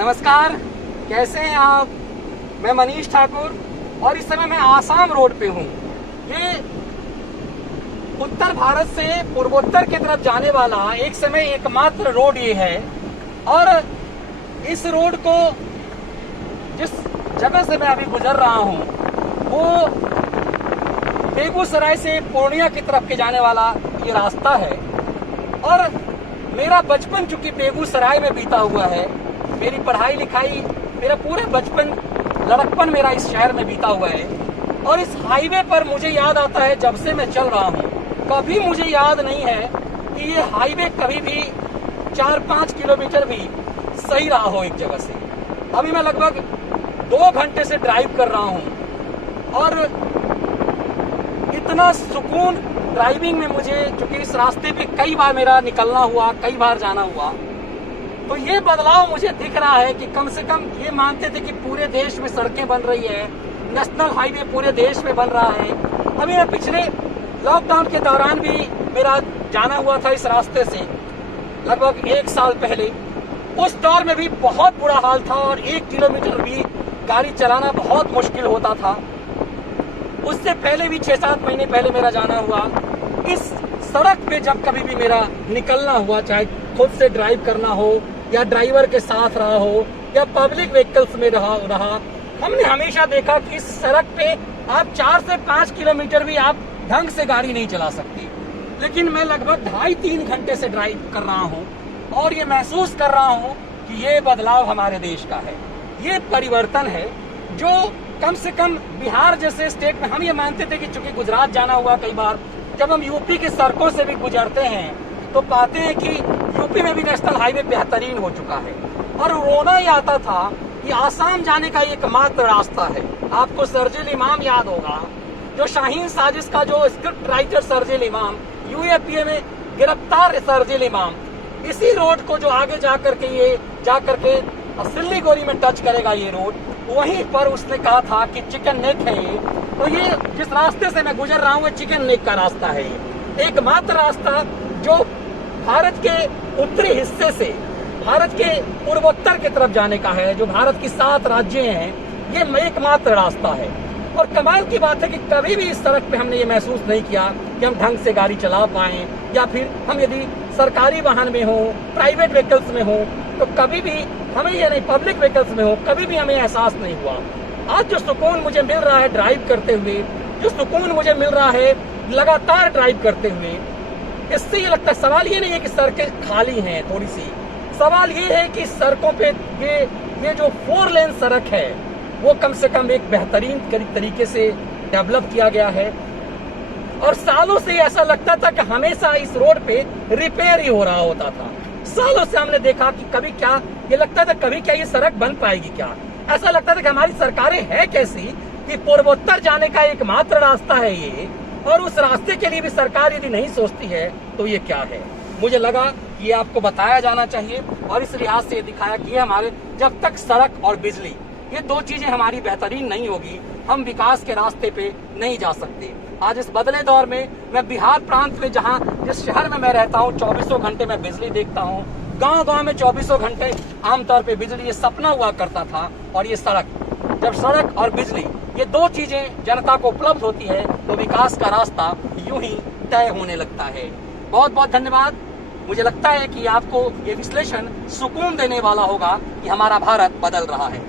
नमस्कार, कैसे हैं आप? मैं मनीष ठाकुर और इस समय मैं आसाम रोड पे हूँ। ये उत्तर भारत से पूर्वोत्तर की तरफ जाने वाला एक समय एकमात्र रोड ये है और इस रोड को जिस जगह से मैं अभी गुजर रहा हूँ वो बेगूसराय से पूर्णिया की तरफ के जाने वाला ये रास्ता है। और मेरा बचपन चूंकि बेगूसराय में बीता हुआ है, मेरी पढ़ाई लिखाई, मेरा पूरा बचपन लड़कपन मेरा इस शहर में बीता हुआ है। और इस हाईवे पर मुझे याद आता है जब से मैं चल रहा हूँ, कभी मुझे याद नहीं है कि ये हाईवे कभी भी 4-5 किलोमीटर भी सही रहा हो एक जगह से। अभी मैं लगभग 2 घंटे से ड्राइव कर रहा हूँ और इतना सुकून ड्राइविंग में मुझे, चूंकि इस रास्ते पे कई बार मेरा निकलना हुआ, कई बार जाना हुआ, तो ये बदलाव मुझे दिख रहा है कि कम से कम ये मानते थे कि पूरे देश में सड़कें बन रही है, नेशनल हाईवे पूरे देश में बन रहा है। अभी मैं पिछले लॉकडाउन के दौरान भी मेरा जाना हुआ था इस रास्ते से लगभग 1 साल पहले। उस दौर में भी बहुत बुरा हाल था और 1 किलोमीटर भी गाड़ी चलाना बहुत मुश्किल होता था। उससे पहले भी 6-7 महीने पहले मेरा जाना हुआ। इस सड़क पे जब कभी भी मेरा निकलना हुआ, चाहे खुद से ड्राइव करना हो या ड्राइवर के साथ रहा हो या पब्लिक व्हीकल्स में रहा, हमने हमेशा देखा कि इस सड़क पे आप 4 से 5 किलोमीटर भी आप ढंग से गाड़ी नहीं चला सकते। लेकिन मैं लगभग 2.5-3 घंटे से ड्राइव कर रहा हूँ और ये महसूस कर रहा हूँ कि ये बदलाव हमारे देश का है, ये परिवर्तन है जो कम से कम बिहार जैसे स्टेट में हम ये मानते थे कि चूंकि गुजरात जाना हुआ कई बार, जब हम यूपी के सड़कों से भी गुजरते हैं तो पाते हैं कि यूपी में भी नेशनल हाईवे बेहतरीन हो चुका है। और रोना ही आता था कि आसाम जाने का एकमात्र रास्ता है। आपको सर्जिल इमाम याद होगा, जो शाहीन साजिश का जो स्क्रिप्ट राइटर सर्जिल इमाम, यूएपीए में गिरफ्तार सर्जिल इमाम, इसी रोड को जो आगे जाकर के सिल्लीगुड़ी में टच करेगा ये रोड, वहीं पर उसने कहा था कि चिकन नेक है ये। तो ये जिस रास्ते से मैं गुजर रहा हूँ वो चिकन नेक का रास्ता है, ये एकमात्र रास्ता जो भारत के उत्तरी हिस्से से भारत के पूर्वोत्तर की तरफ जाने का है, जो भारत की 7 राज्य हैं, ये एकमात्र रास्ता है। और कमाल की बात है कि कभी भी इस सड़क पे हमने ये महसूस नहीं किया कि हम ढंग से गाड़ी चला पाएं, या फिर हम यदि सरकारी वाहन में हो, प्राइवेट व्हीकल्स में हो, तो कभी भी हमें ये नहीं, पब्लिक व्हीकल्स में हो, कभी भी हमें एहसास नहीं हुआ। आज जो सुकून मुझे मिल रहा है ड्राइव करते हुए, जो सुकून मुझे मिल रहा है लगातार ड्राइव करते हुए, इससे ये लगता है, सवाल ये नहीं है कि सड़कें खाली हैं थोड़ी सी, सवाल ये है कि सड़कों पे ये जो 4 लेन सड़क है वो कम से कम एक बेहतरीन तरीके से डेवलप किया गया है। और सालों से ऐसा लगता था कि हमेशा इस रोड पे रिपेयर ही हो रहा होता था। सालों से हमने देखा कि कभी क्या ये लगता था, कभी क्या ये सड़क बन पाएगी क्या। ऐसा लगता था कि हमारी सरकारें हैं कैसी कि पूर्वोत्तर जाने का एकमात्र रास्ता है ये, और उस रास्ते के लिए भी सरकार यदि नहीं सोचती है तो ये क्या है। मुझे लगा कि ये आपको बताया जाना चाहिए और इस लिहाज से ये दिखाया कि हमारे जब तक सड़क और बिजली, ये 2 चीजें हमारी बेहतरीन नहीं होगी, हम विकास के रास्ते पे नहीं जा सकते। आज इस बदले दौर में मैं बिहार प्रांत में, जहाँ जिस शहर में मैं रहता हूँ, 24 घंटे मैं बिजली देखता हूँ। गांव-गांव में 24 घंटे आमतौर पे बिजली, ये सपना हुआ करता था। और ये जब सड़क और बिजली, ये 2 चीजें जनता को उपलब्ध होती है तो विकास का रास्ता यूं ही तय होने लगता है। बहुत बहुत धन्यवाद। मुझे लगता है कि आपको ये विश्लेषण सुकून देने वाला होगा कि हमारा भारत बदल रहा है।